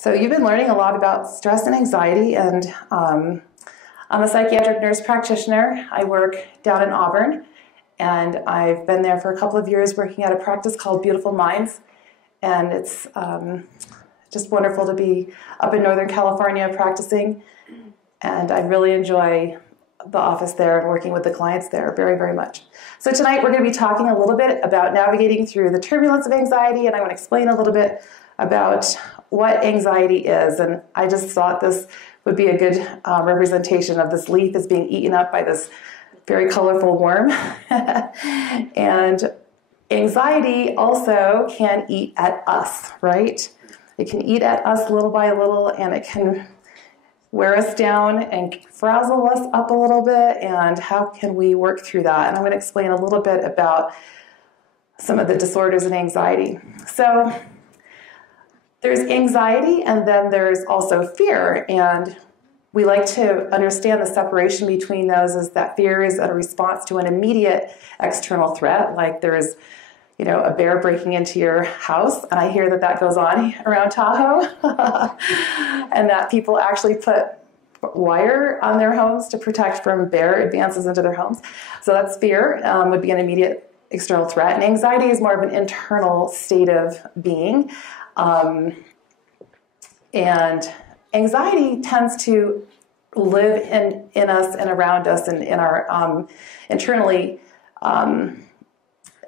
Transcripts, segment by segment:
So you've been learning a lot about stress and anxiety, and I'm a psychiatric nurse practitioner. I work down in Auburn, and I've been there for a couple of years working at a practice called Beautiful Minds, and it's just wonderful to be up in Northern California practicing, and I really enjoy the office there and working with the clients there very, very much. So tonight we're going to be talking a little bit about navigating through the turbulence of anxiety, and I want to explain a little bit about what anxiety is. And I just thought this would be a good representation of this leaf is being eaten up by this very colorful worm. And anxiety also can eat at us, right? It can eat at us little by little, and it can wear us down and frazzle us up a little bit. And how can we work through that? And I'm going to explain a little bit about some of the disorders in anxiety. So there's anxiety, and then there's also fear. And we like to understand the separation between those is that fear is a response to an immediate external threat, like there's a bear breaking into your house, and I hear that that goes on around Tahoe, and that people actually put wire on their homes to protect from bear advances into their homes. So that's fear, would be an immediate external threat. And anxiety is more of an internal state of being. And anxiety tends to live in us and around us and in our internally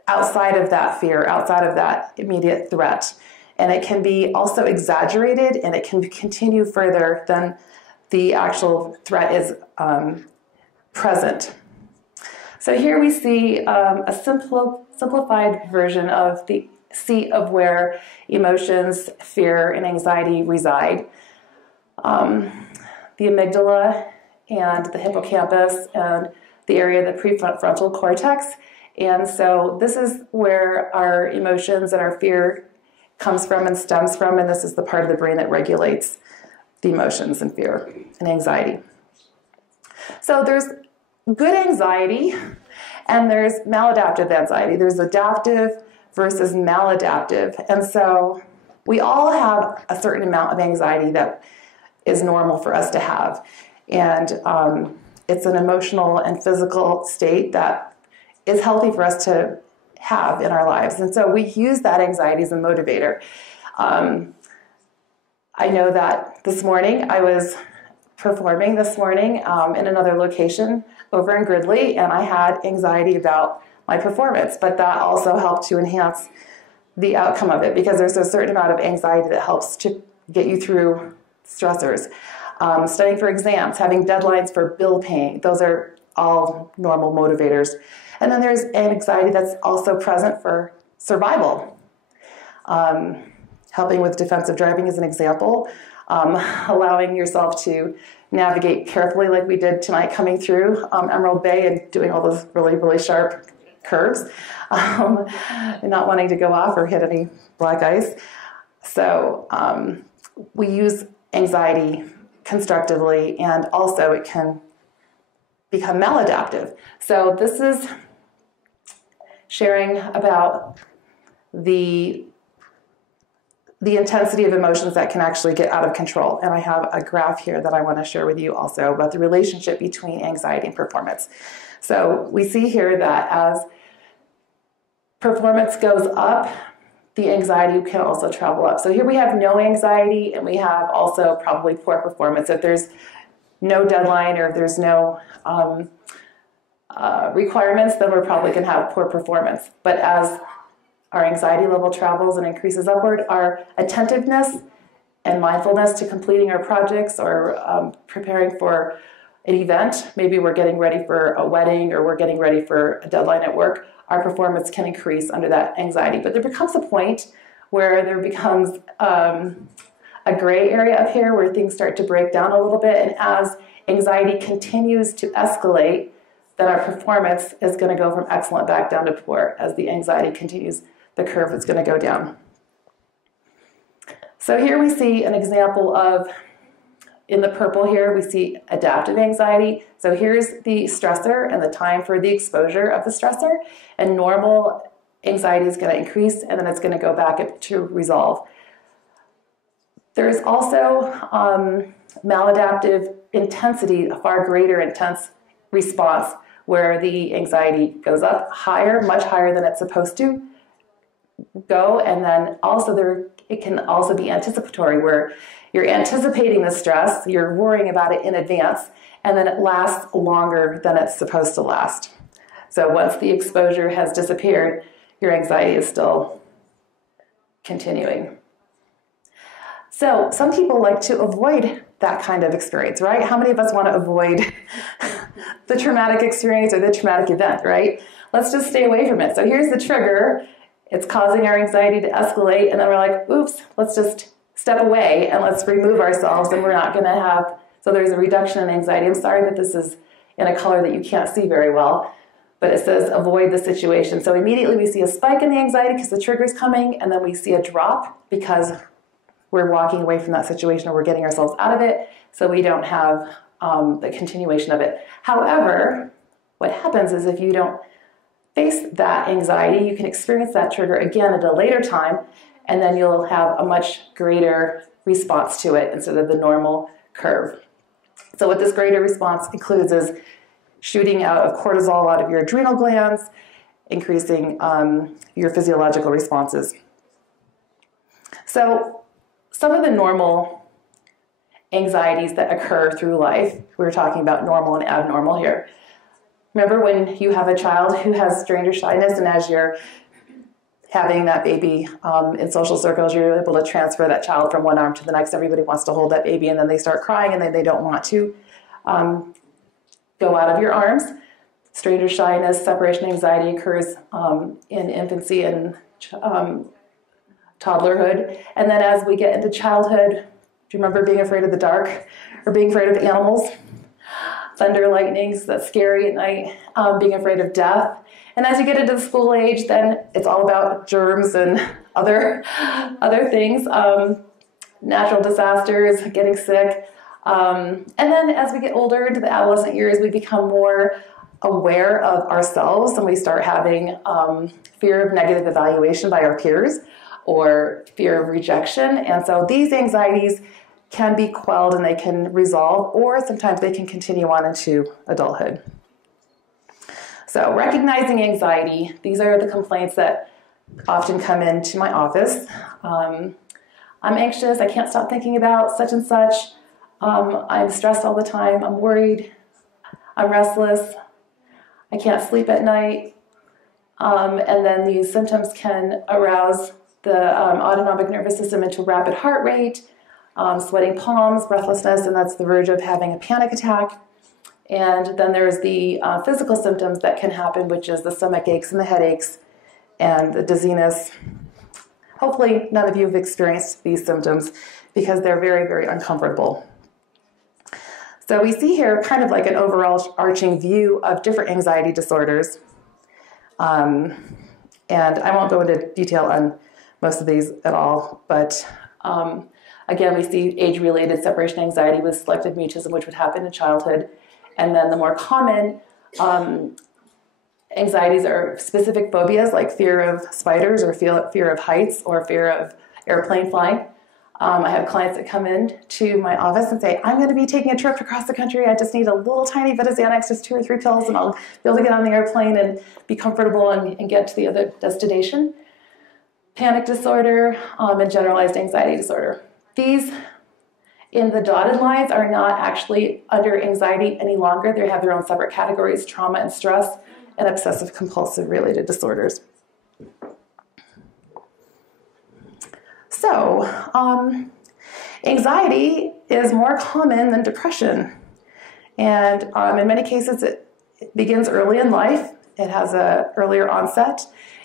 outside of that fear, outside of that immediate threat. And it can be also exaggerated, and it can continue further than the actual threat is present. So here we see a simplified version of the seat of where emotions, fear, and anxiety reside. The amygdala and the hippocampus and the area of the prefrontal cortex. And so this is where our emotions and our fear comes from and stems from, and this is the part of the brain that regulates the emotions and fear and anxiety. So there's good anxiety and there's maladaptive anxiety. There's adaptive versus maladaptive. And so we all have a certain amount of anxiety that is normal for us to have. And it's an emotional and physical state that is healthy for us to have in our lives. And so we use that anxiety as a motivator. I know that this morning I was performing in another location over in Gridley, and I had anxiety about my performance, but that also helped to enhance the outcome of it, because there's a certain amount of anxiety that helps to get you through stressors. Studying for exams, having deadlines for bill paying, those are all normal motivators. And then there's anxiety that's also present for survival. Helping with defensive driving is an example. Allowing yourself to navigate carefully like we did tonight coming through Emerald Bay and doing all those really, really sharp curves, and not wanting to go off or hit any black ice. So we use anxiety constructively, and also it can become maladaptive. So this is sharing about the intensity of emotions that can actually get out of control. And I have a graph here that I want to share with you also about the relationship between anxiety and performance. So we see here that as performance goes up, the anxiety can also travel up. So here we have no anxiety, and we have also probably poor performance. If there's no deadline or if there's no requirements, then we're probably going to have poor performance. But as our anxiety level travels and increases upward, our attentiveness and mindfulness to completing our projects or preparing for an event, maybe we're getting ready for a wedding or we're getting ready for a deadline at work, our performance can increase under that anxiety. But there becomes a point where there becomes a gray area up here where things start to break down a little bit, and as anxiety continues to escalate, then our performance is going to go from excellent back down to poor. As the anxiety continues, the curve is going to go down. So here we see an example of, in the purple here, we see adaptive anxiety. So here's the stressor and the time for the exposure of the stressor, and normal anxiety is going to increase, and then it's going to go back to resolve. There's also maladaptive intensity, a far greater intense response where the anxiety goes up higher, much higher than it's supposed to go. And then also it can also be anticipatory, where you're anticipating the stress, you're worrying about it in advance, and then it lasts longer than it's supposed to last. So once the exposure has disappeared, your anxiety is still continuing. So some people like to avoid that kind of experience, right? How many of us want to avoid the traumatic experience or the traumatic event, right? Let's just stay away from it. So here's the trigger. It's causing our anxiety to escalate, and then we're like, oops, let's just step away and let's remove ourselves, and we're not going to have, so there's a reduction in anxiety. I'm sorry that this is in a color that you can't see very well, but it says avoid the situation. So immediately we see a spike in the anxiety because the trigger's coming, and then we see a drop because we're walking away from that situation or we're getting ourselves out of it, so we don't have the continuation of it. However, what happens is if you don't face that anxiety, you can experience that trigger again at a later time, and then you'll have a much greater response to it instead of the normal curve. So what this greater response includes is shooting out of cortisol out of your adrenal glands, increasing your physiological responses. So some of the normal anxieties that occur through life, we were talking about normal and abnormal here. Remember when you have a child who has stranger shyness, and as you're having that baby in social circles, you're able to transfer that child from one arm to the next. Everybody wants to hold that baby, and then they start crying, and then they don't want to go out of your arms. Stranger shyness, separation anxiety occurs in infancy and toddlerhood. And then as we get into childhood, do you remember being afraid of the dark or being afraid of animals? Thunder, lightnings, that's scary at night, being afraid of death. And as you get into the school age, then it's all about germs and other things, natural disasters, getting sick. And then as we get older into the adolescent years, we become more aware of ourselves, and we start having fear of negative evaluation by our peers or fear of rejection. And so these anxieties can be quelled and they can resolve, or sometimes they can continue on into adulthood. So recognizing anxiety, these are the complaints that often come into my office. I'm anxious, I can't stop thinking about such and such. I'm stressed all the time, I'm worried, I'm restless, I can't sleep at night. And then these symptoms can arouse the autonomic nervous system into rapid heart rate, sweating palms, breathlessness, and that's the verge of having a panic attack. And then there's the physical symptoms that can happen, which is the stomach aches and the headaches and the dizziness. Hopefully none of you have experienced these symptoms because they're very, very uncomfortable. So we see here kind of like an overall arching view of different anxiety disorders. And I won't go into detail on most of these at all, but again, we see age-related separation anxiety with selective mutism, which would happen in childhood. And then the more common anxieties are specific phobias like fear of spiders or fear of heights or fear of airplane flying. I have clients that come in to my office and say, I'm going to be taking a trip across the country. I just need a little tiny bit of Xanax, just 2 or 3 pills, and I'll be able to get on the airplane and be comfortable and get to the other destination. Panic disorder and generalized anxiety disorder. These in the dotted lines are not actually under anxiety any longer. They have their own separate categories: trauma and stress, and obsessive compulsive related disorders. So, anxiety is more common than depression. And in many cases, it begins early in life. It has an earlier onset.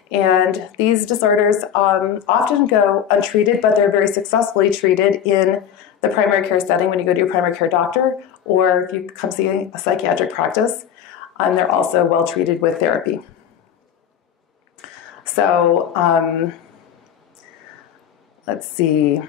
And these disorders often go untreated, but they're very successfully treated in the primary care setting when you go to your primary care doctor, or if you come see a psychiatric practice. They're also well treated with therapy. So, let's see.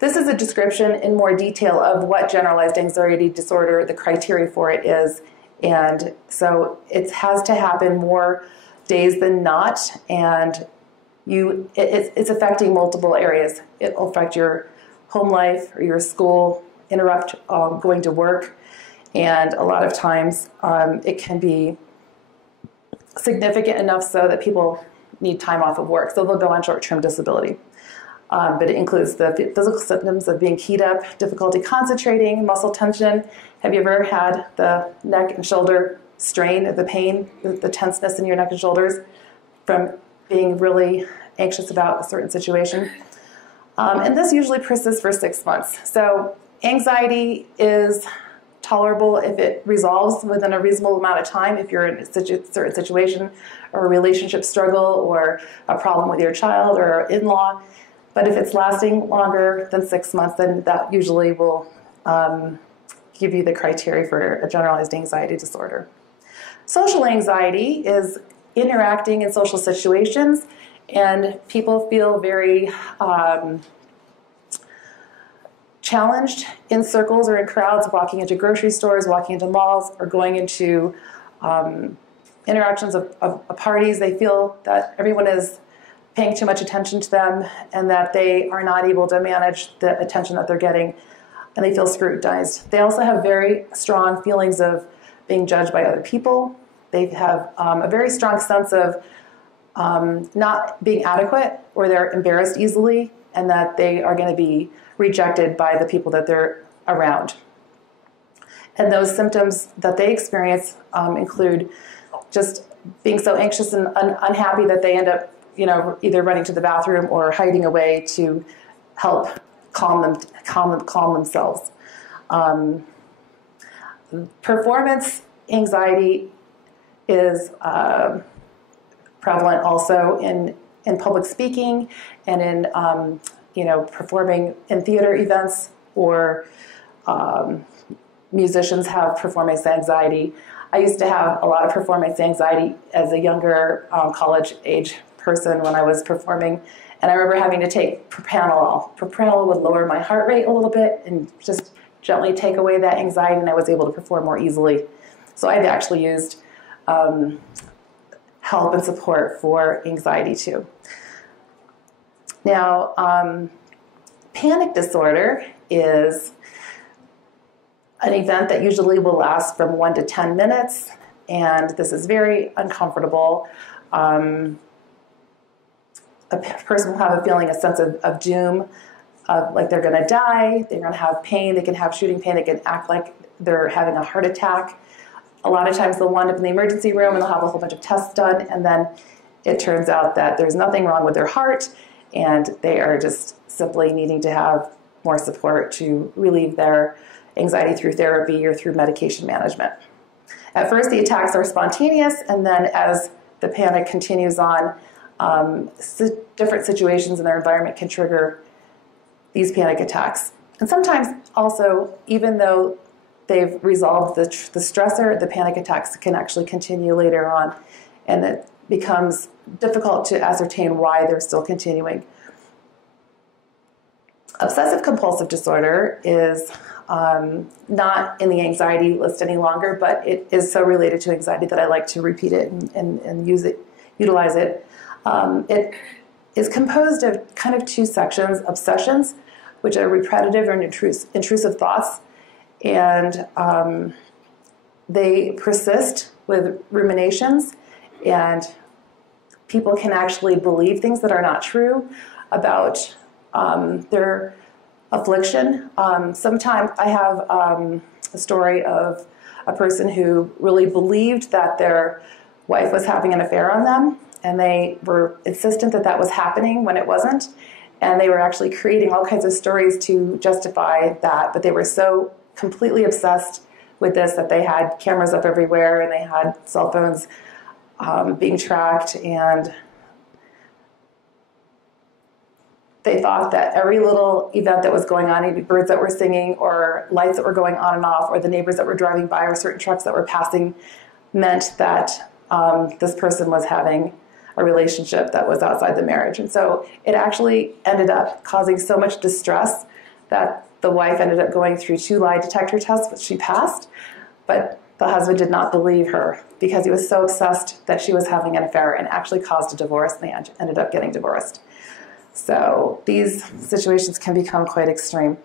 This is a description in more detail of what generalized anxiety disorder, the criteria for it is. And so it has to happen more days than not. And it's affecting multiple areas. It will affect your home life or your school, interrupt going to work, and a lot of times it can be significant enough so that people need time off of work, so they'll go on short-term disability. But it includes the physical symptoms of being keyed up, difficulty concentrating, muscle tension. Have you ever had the neck and shoulder strain, the pain, the tenseness in your neck and shoulders from being really anxious about a certain situation? And this usually persists for 6 months. So anxiety is tolerable if it resolves within a reasonable amount of time, if you're in a certain situation or a relationship struggle or a problem with your child or in-law. But if it's lasting longer than 6 months, then that usually will give you the criteria for a generalized anxiety disorder. Social anxiety is interacting in social situations, and people feel very challenged in circles or in crowds, walking into grocery stores, walking into malls, or going into interactions of parties. They feel that everyone is paying too much attention to them and that they are not able to manage the attention that they're getting, and they feel scrutinized. They also have very strong feelings of being judged by other people. They have a very strong sense of not being adequate, or they're embarrassed easily, and that they are going to be rejected by the people that they're around. And those symptoms that they experience include just being so anxious and unhappy that they end up, either running to the bathroom or hiding away to help calm themselves. Performance anxiety is prevalent also in public speaking and in performing in theater events, or musicians have performance anxiety. I used to have a lot of performance anxiety as a younger college age person when I was performing, and I remember having to take propranolol. Propranolol would lower my heart rate a little bit and just gently take away that anxiety, and I was able to perform more easily. So I've actually used help and support for anxiety too. Now, panic disorder is an event that usually will last from 1 to 10 minutes, and this is very uncomfortable. A person will have a feeling, a sense of doom, like they're going to die, they're going to have pain, they can have shooting pain, they can act like they're having a heart attack. A lot of times they'll wind up in the emergency room and they'll have a whole bunch of tests done, and then it turns out that there's nothing wrong with their heart, and they are just simply needing to have more support to relieve their anxiety through therapy or through medication management. At first, the attacks are spontaneous, and then as the panic continues on, different situations in their environment can trigger these panic attacks. And sometimes also, even though they've resolved the stressor, the panic attacks can actually continue later on, and it becomes difficult to ascertain why they're still continuing. Obsessive compulsive disorder is not in the anxiety list any longer, but it is so related to anxiety that I like to repeat it and utilize it. It is composed of kind of two sections: obsessions, which are repetitive and intrusive thoughts, and they persist with ruminations, and people can actually believe things that are not true about their affliction. Sometimes I have a story of a person who really believed that their wife was having an affair on them, and they were insistent that that was happening when it wasn't, and they were actually creating all kinds of stories to justify that, but they were so completely obsessed with this that they had cameras up everywhere, and they had cell phones being tracked, and they thought that every little event that was going on, either birds that were singing or lights that were going on and off, or the neighbors that were driving by, or certain trucks that were passing, meant that this person was having a relationship that was outside the marriage. And so it actually ended up causing so much distress that the wife ended up going through 2 lie detector tests, which she passed, but the husband did not believe her because he was so obsessed that she was having an affair and actually caused a divorce, and they ended up getting divorced. So these situations can become quite extreme.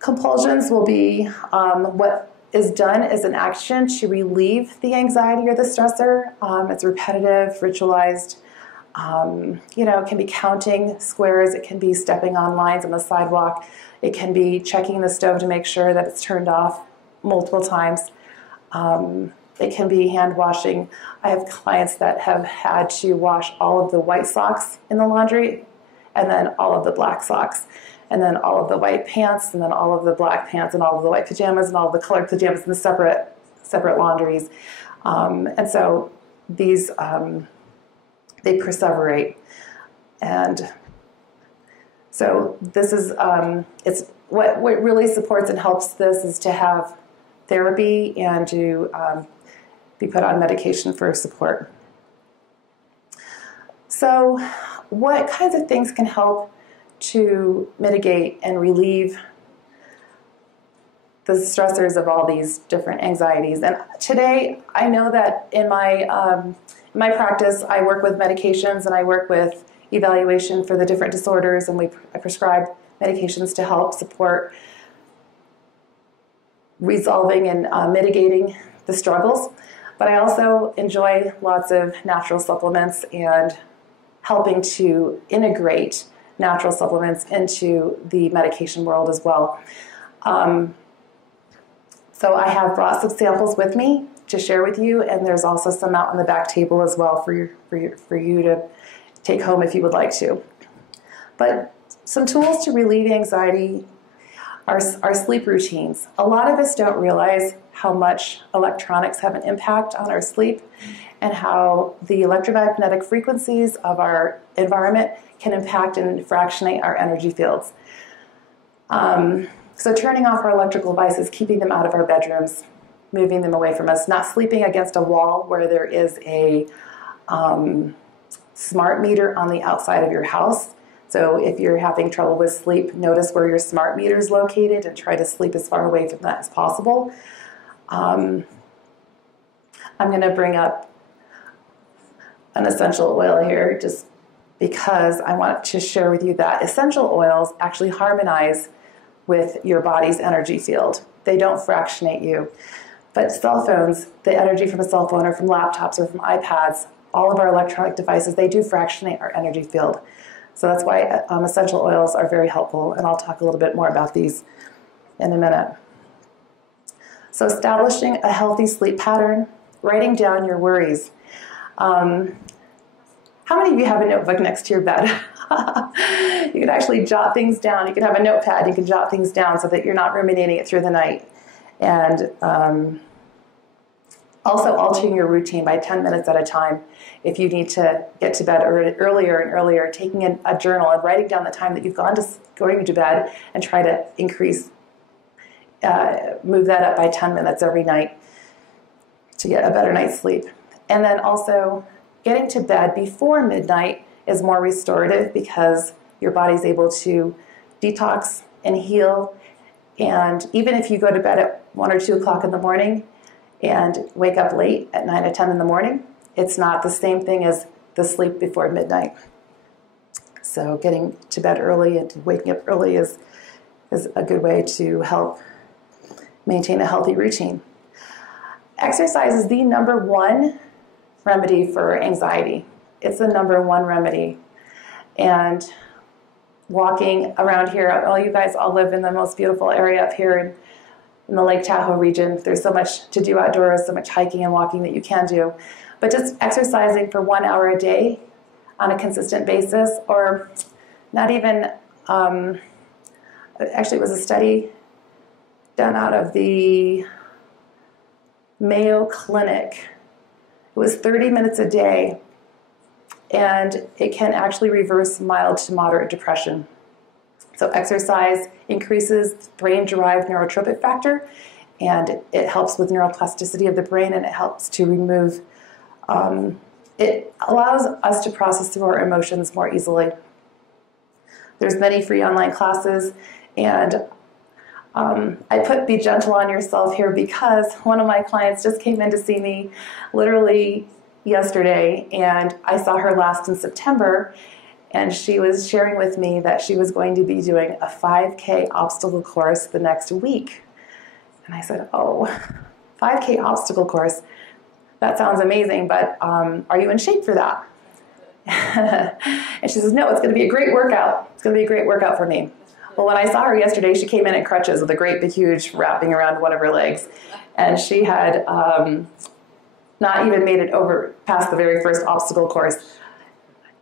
Compulsions will be what is done as an action to relieve the anxiety or the stressor. It's repetitive, ritualized. It can be counting squares. It can be stepping on lines on the sidewalk. It can be checking the stove to make sure that it's turned off multiple times. It can be hand washing. I have clients that have had to wash all of the white socks in the laundry, and then all of the black socks, and then all of the white pants, and then all of the black pants, and all of the white pajamas, and all of the colored pajamas in the separate laundries. And so these, they perseverate. And so this is, it's what really supports and helps this is to have therapy and to be put on medication for support. So what kinds of things can help to mitigate and relieve the stressors of all these different anxieties? And today, I know that in my practice, I work with medications and I work with evaluation for the different disorders, and I prescribe medications to help support resolving and mitigating the struggles. But I also enjoy lots of natural supplements and helping to integrate natural supplements into the medication world as well. So I have brought some samples with me to share with you, and there's also some out on the back table as well for you to take home if you would like to. But some tools to relieve anxiety are sleep routines. A lot of us don't realize how much electronics have an impact on our sleep and how the electromagnetic frequencies of our environment can impact and fractionate our energy fields. So turning off our electrical devices, keeping them out of our bedrooms, moving them away from us, not sleeping against a wall where there is a smart meter on the outside of your house. So if you're having trouble with sleep, notice where your smart meter is located and try to sleep as far away from that as possible. I'm going to bring up an essential oil here just because I want to share with you that essential oils actually harmonize with your body's energy field. They don't fractionate you. But cell phones, the energy from a cell phone or from laptops or from iPads, all of our electronic devices, they do fractionate our energy field. So that's why essential oils are very helpful, and I'll talk a little bit more about these in a minute. So establishing a healthy sleep pattern, writing down your worries. How many of you have a notebook next to your bed? You can actually jot things down. You can have a notepad. You can jot things down so that you're not ruminating it through the night. And also altering your routine by 10 minutes at a time. If you need to get to bed earlier and earlier, taking a journal and writing down the time that you've going to bed and try to move that up by 10 minutes every night to get a better night's sleep. And then also getting to bed before midnight is more restorative because your body's able to detox and heal. And even if you go to bed at 1 or 2 o'clock in the morning and wake up late at 9 or 10 in the morning, it's not the same thing as the sleep before midnight. So getting to bed early and waking up early is a good way to help maintain a healthy routine. Exercise is the number one remedy for anxiety. It's the number one remedy. And walking around here, all you guys all live in the most beautiful area up here in the Lake Tahoe region. There's so much to do outdoors, so much hiking and walking that you can do. But just exercising for 1 hour a day on a consistent basis, or not even, actually it was a study done out of the Mayo Clinic. It was 30 minutes a day, and it can actually reverse mild to moderate depression. So exercise increases brain-derived neurotropic factor, and it helps with neuroplasticity of the brain, and it helps to remove, it allows us to process through our emotions more easily. There's many free online classes, and I put be gentle on yourself here because one of my clients just came in to see me literally yesterday, and I saw her last in September, and she was sharing with me that she was going to be doing a 5K obstacle course the next week. And I said, oh, 5K obstacle course, that sounds amazing, but are you in shape for that? And she says, no, it's going to be a great workout. It's going to be a great workout for me. Well, when I saw her yesterday, she came in crutches with a great big huge wrapping around one of her legs. And she had not even made it over past the very first obstacle course,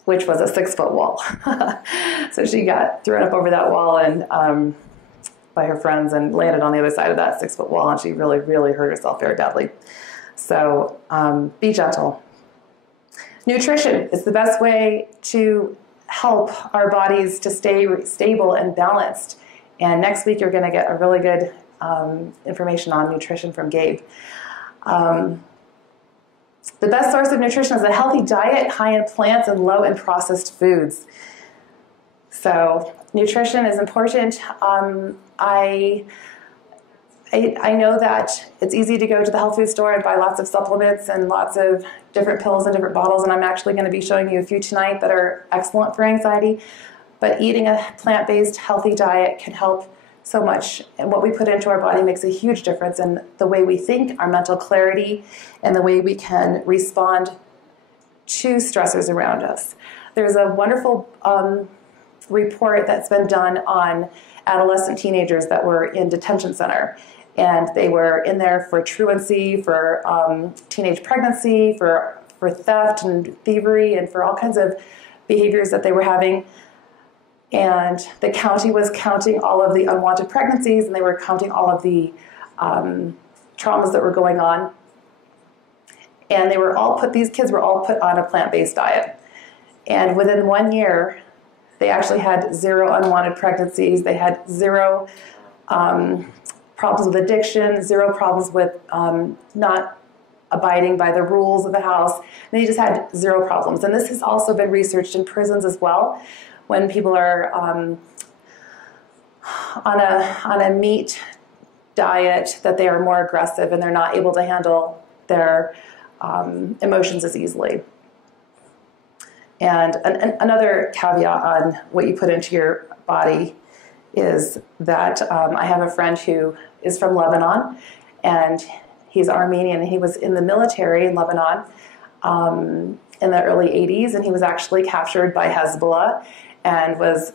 which was a 6-foot wall. So she got thrown up over that wall and by her friends and landed on the other side of that 6-foot wall, and she really, really hurt herself very badly. So be gentle. Nutrition is the best way to help our bodies to stay stable and balanced. And next week you're going to get a really good information on nutrition from Gabe. The best source of nutrition is a healthy diet, high in plants and low in processed foods. So nutrition is important. I know that it's easy to go to the health food store and buy lots of supplements and lots of different pills and different bottles, and I'm actually going to be showing you a few tonight that are excellent for anxiety. But eating a plant-based healthy diet can help so much, and what we put into our body makes a huge difference in the way we think, our mental clarity, and the way we can respond to stressors around us. There's a wonderful report that's been done on adolescent teenagers that were in detention center, and they were in there for truancy, for teenage pregnancy, for theft and thievery, and for all kinds of behaviors that they were having. And the county was counting all of the unwanted pregnancies, and they were counting all of the traumas that were going on. And they were all these kids were all put on a plant-based diet. And within 1 year, they actually had 0 unwanted pregnancies. They had 0 problems with addiction, 0 problems with not abiding by the rules of the house. And they just had 0 problems. And this has also been researched in prisons as well. When people are on a meat diet, that they are more aggressive and they're not able to handle their emotions as easily. And another caveat on what you put into your body is that I have a friend who is from Lebanon, and he's Armenian, and he was in the military in Lebanon in the early 80s, and he was actually captured by Hezbollah and was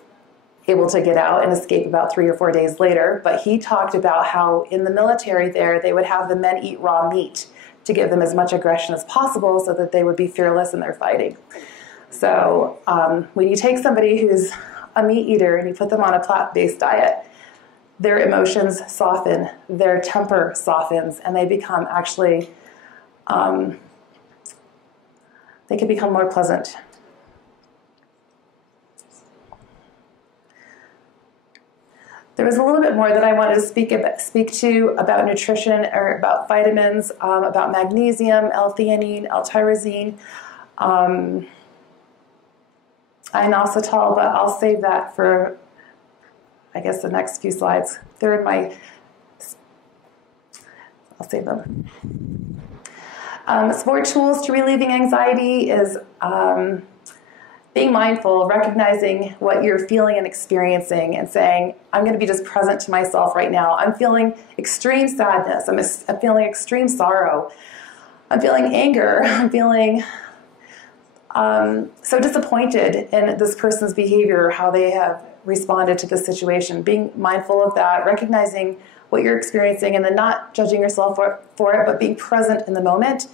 able to get out and escape about 3 or 4 days later. But he talked about how in the military there, they would have the men eat raw meat to give them as much aggression as possible so that they would be fearless in their fighting. So when you take somebody who's a meat eater and you put them on a plant-based diet, their emotions soften, their temper softens, and they become actually, they can become more pleasant. There was a little bit more that I wanted to speak to about nutrition, or about vitamins, about magnesium, L-theanine, L-tyrosine, inositol, but I'll save that for, I guess, the next few slides. They're in my, I'll save them. Support tools to relieving anxiety is being mindful, recognizing what you're feeling and experiencing, and saying, I'm going to be just present to myself right now. I'm feeling extreme sadness. I'm feeling extreme sorrow. I'm feeling anger. I'm feeling so disappointed in this person's behavior, how they have responded to this situation. Being mindful of that, recognizing what you're experiencing, and then not judging yourself for it, but being present in the moment.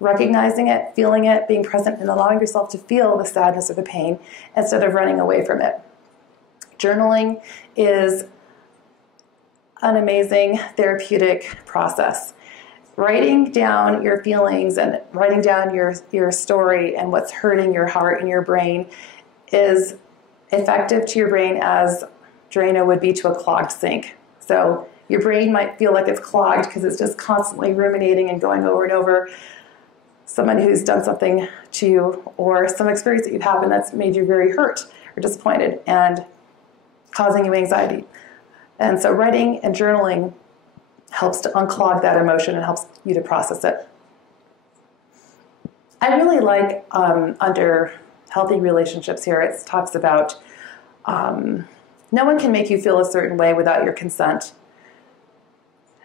Recognizing it, feeling it, being present, and allowing yourself to feel the sadness or the pain instead of running away from it. Journaling is an amazing therapeutic process. Writing down your feelings and writing down your story and what's hurting your heart and your brain is effective to your brain as Drano would be to a clogged sink. So your brain might feel like it's clogged because it's just constantly ruminating and going over and over someone who's done something to you, or some experience that you've had and that's made you very hurt or disappointed and causing you anxiety. And so writing and journaling helps to unclog that emotion and helps you to process it. I really like under healthy relationships here, it talks about no one can make you feel a certain way without your consent.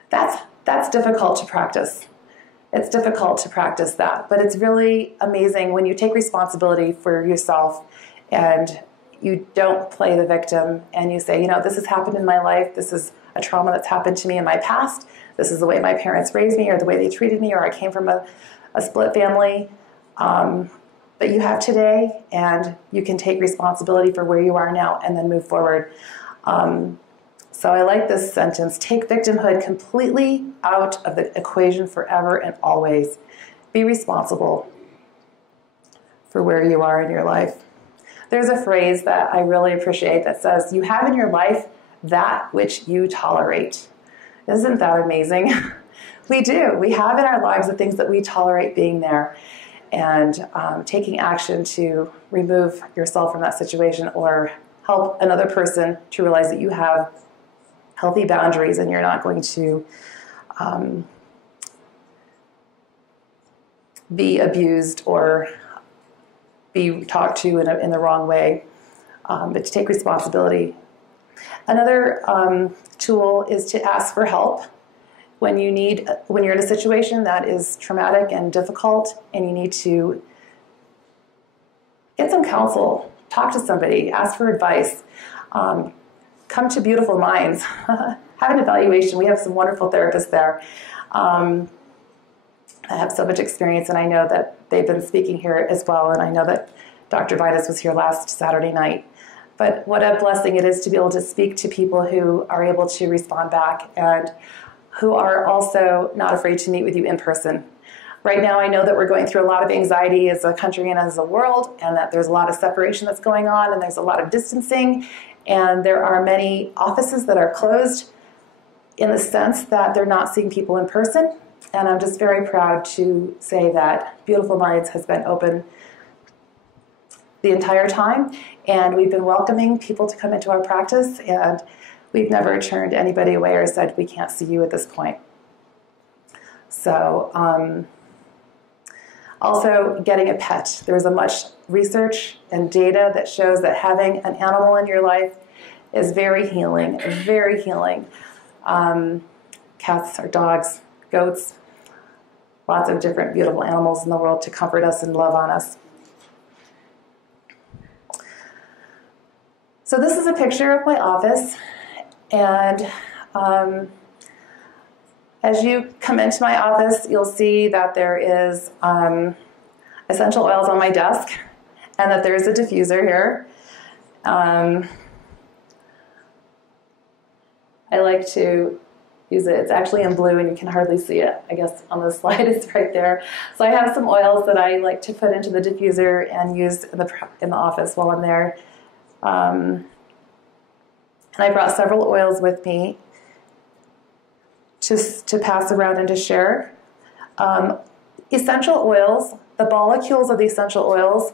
That's difficult to practice. It's difficult to practice that, but it's really amazing when you take responsibility for yourself and you don't play the victim and you say, you know, this has happened in my life. This is a trauma that's happened to me in my past. This is the way my parents raised me or the way they treated me, or I came from a split family. But you have today, and you can take responsibility for where you are now and then move forward. So I like this sentence: take victimhood completely out of the equation forever and always. Be responsible for where you are in your life. There's a phrase that I really appreciate that says, you have in your life that which you tolerate. Isn't that amazing? We do. We have in our lives the things that we tolerate being there. And taking action to remove yourself from that situation or help another person to realize that you have healthy boundaries and you're not going to be abused or be talked to in the wrong way, but to take responsibility. Another tool is to ask for help. When you're in a situation that is traumatic and difficult and you need to get some counsel, talk to somebody, ask for advice, come to Beautiful Minds, have an evaluation. We have some wonderful therapists there. I have so much experience, and I know that they've been speaking here as well, and I know that Dr. Vitas was here last Saturday night. But what a blessing it is to be able to speak to people who are able to respond back and who are also not afraid to meet with you in person. Right now, I know that we're going through a lot of anxiety as a country and as a world, and that there's a lot of separation that's going on, and there's a lot of distancing, and there are many offices that are closed in the sense that they're not seeing people in person. And I'm just very proud to say that Beautiful Minds has been open the entire time, and we've been welcoming people to come into our practice, and we've never turned anybody away or said, we can't see you at this point. So, also getting a pet. There's a much research and data that shows that having an animal in your life is very healing, very healing. Cats or dogs, goats, lots of different beautiful animals in the world to comfort us and love on us. So this is a picture of my office, and as you come into my office, you'll see that there is essential oils on my desk, and that there's a diffuser here. I like to use it. It's actually in blue, and you can hardly see it. I guess on the slide it's right there. So I have some oils that I like to put into the diffuser and use in the office while I'm there. And I brought several oils with me to pass around and to share. Essential oils, the molecules of the essential oils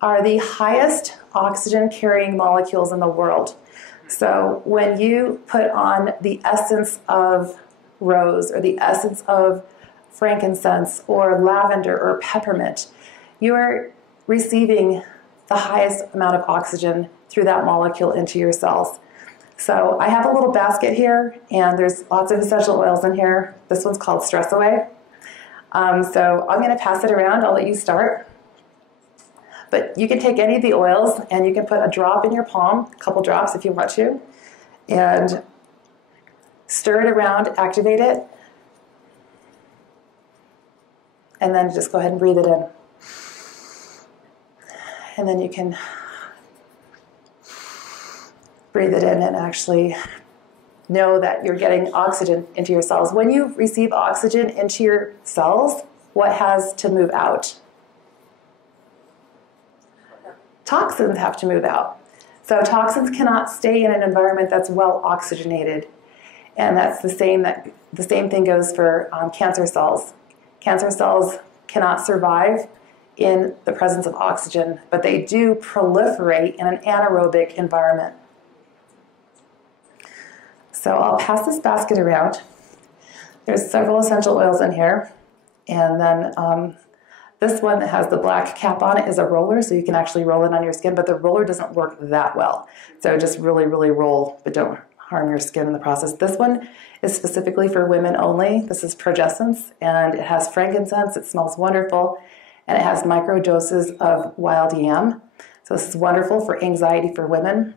are the highest oxygen carrying molecules in the world. So when you put on the essence of rose or the essence of frankincense or lavender or peppermint, you are receiving the highest amount of oxygen through that molecule into your cells. So I have a little basket here, and there's lots of essential oils in here. This one's called Stress Away. So I'm going to pass it around. I'll let you start. But you can take any of the oils, and you can put a drop in your palm, a couple drops if you want to, and stir it around, activate it, and then just go ahead and breathe it in. And then you can breathe it in and actually know that you're getting oxygen into your cells. When you receive oxygen into your cells, what has to move out? Toxins have to move out. So toxins cannot stay in an environment that's well oxygenated. And that's the same thing goes for cancer cells. Cancer cells cannot survive in the presence of oxygen, but they do proliferate in an anaerobic environment. So I'll pass this basket around. There's several essential oils in here. And then this one that has the black cap on it is a roller, so you can actually roll it on your skin, but the roller doesn't work that well. So just really, really roll, but don't harm your skin in the process. This one is specifically for women only. This is Progessence, and it has frankincense. It smells wonderful, and it has micro doses of wild yam. So this is wonderful for anxiety for women.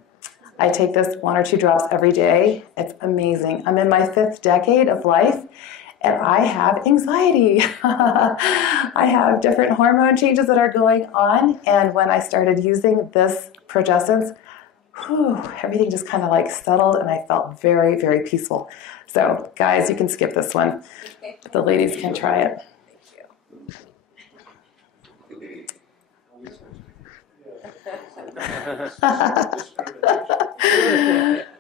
I take this 1 or 2 drops every day. It's amazing. I'm in my 5th decade of life, and I have anxiety. I have different hormone changes that are going on, and when I started using this Progessence, everything just kind of like settled, and I felt very, very peaceful. So, guys, you can skip this one. But the ladies can try it.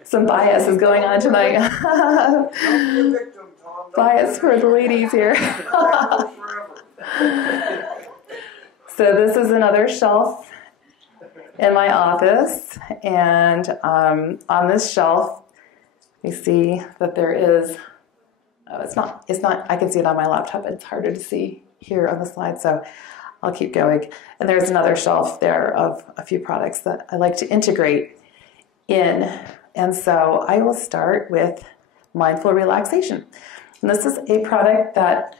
Some bias is going on tonight. Bias for the ladies here. So this is another shelf in my office, and on this shelf you see that there is, it's not, I can see it on my laptop, it's harder to see here on the slide, so I'll keep going. And there's another shelf there of a few products that I like to integrate in. And so I will start with mindful relaxation. And this is a product that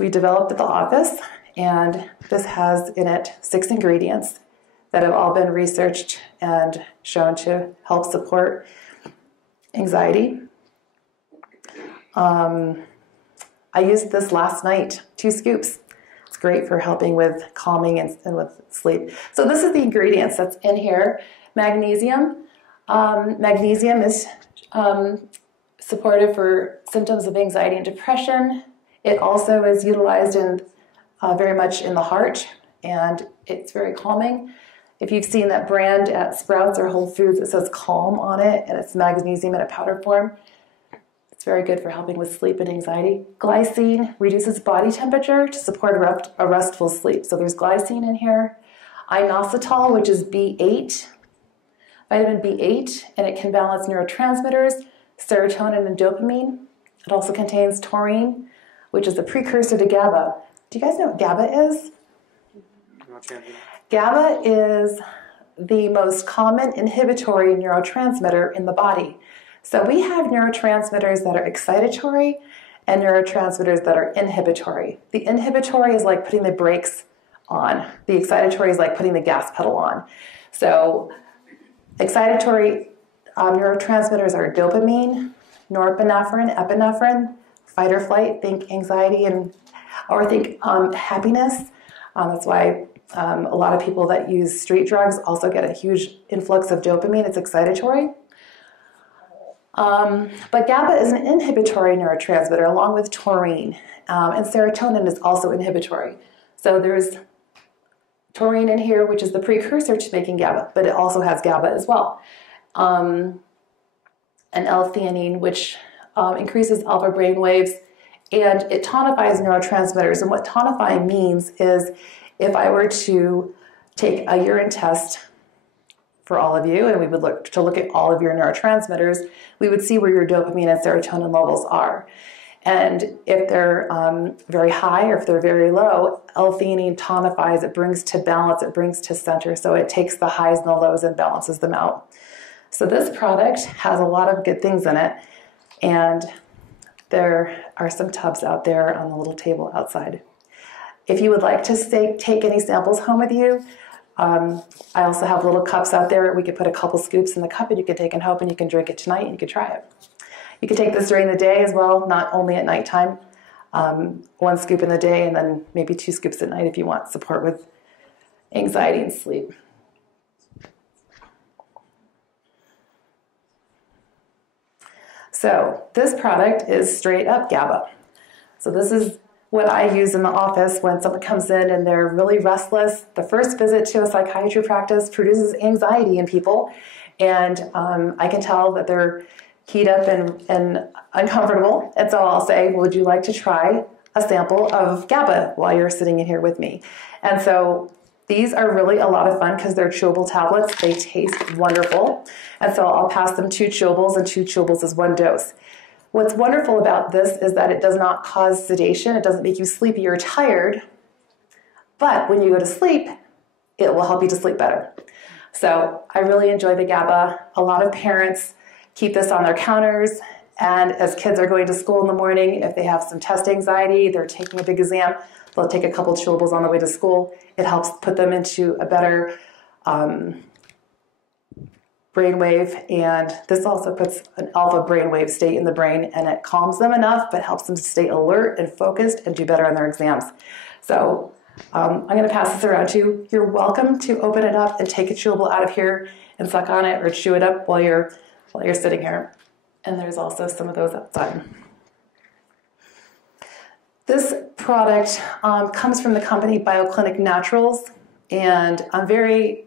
we developed at the office, and this has in it 6 ingredients that have all been researched and shown to help support anxiety. I used this last night, 2 scoops. It's great for helping with calming and with sleep. So this is the ingredients that's in here. Magnesium. Magnesium is supportive for symptoms of anxiety and depression. It also is utilized in very much in the heart, and it's very calming. If you've seen that brand at Sprouts or Whole Foods, it says Calm on it, and it's magnesium in a powder form. It's very good for helping with sleep and anxiety. Glycine reduces body temperature to support a restful sleep. So there's glycine in here. Inositol, which is B8, vitamin B8, and it can balance neurotransmitters, serotonin and dopamine. It also contains taurine, which is a precursor to GABA. Do you guys know what GABA is? GABA is the most common inhibitory neurotransmitter in the body. So we have neurotransmitters that are excitatory and neurotransmitters that are inhibitory. The inhibitory is like putting the brakes on. The excitatory is like putting the gas pedal on. So excitatory neurotransmitters are dopamine, norepinephrine, epinephrine, fight or flight, think anxiety or think happiness. That's why a lot of people that use street drugs also get a huge influx of dopamine. It's excitatory. But GABA is an inhibitory neurotransmitter along with taurine, and serotonin is also inhibitory. So there's taurine in here, which is the precursor to making GABA, but it also has GABA as well. And L-theanine, which increases alpha brain waves, and it tonifies neurotransmitters. And what tonifying means is if I were to take a urine test for all of you, and we would look at all of your neurotransmitters, we would see where your dopamine and serotonin levels are. And if they're very high or if they're very low, L-theanine tonifies, it brings to balance, it brings to center. So it takes the highs and the lows and balances them out. So this product has a lot of good things in it. And there are some tubs out there on the little table outside. If you would like to take any samples home with you, I also have little cups out there. We could put a couple scoops in the cup and you can take it home and you can drink it tonight and you can try it. You can take this during the day as well, not only at nighttime. 1 scoop in the day and then maybe 2 scoops at night if you want support with anxiety and sleep. So this product is straight up GABA. So this is what I use in the office when someone comes in and they're really restless. The first visit to a psychiatry practice produces anxiety in people, and I can tell that they're keyed up and uncomfortable. And so I'll say, would you like to try a sample of GABA while you're sitting in here with me? And so These are really a lot of fun because they're chewable tablets. They taste wonderful. And so I'll pass them 2 chewables, and 2 chewables is 1 dose. What's wonderful about this is that it does not cause sedation. It doesn't make you sleepy or tired. But when you go to sleep, it will help you to sleep better. So I really enjoy the GABA. A lot of parents keep this on their counters. And as kids are going to school in the morning, if they have some test anxiety, they're taking a big exam, they'll take a couple chewables on the way to school. It helps put them into a better brainwave, and this also puts an alpha brainwave state in the brain, and it calms them enough, but helps them to stay alert and focused and do better on their exams. So I'm going to pass this around to you. You're welcome to open it up and take a chewable out of here and suck on it or chew it up while you're sitting here. And there's also some of those outside. This product comes from the company BioClinic Naturals, and I'm very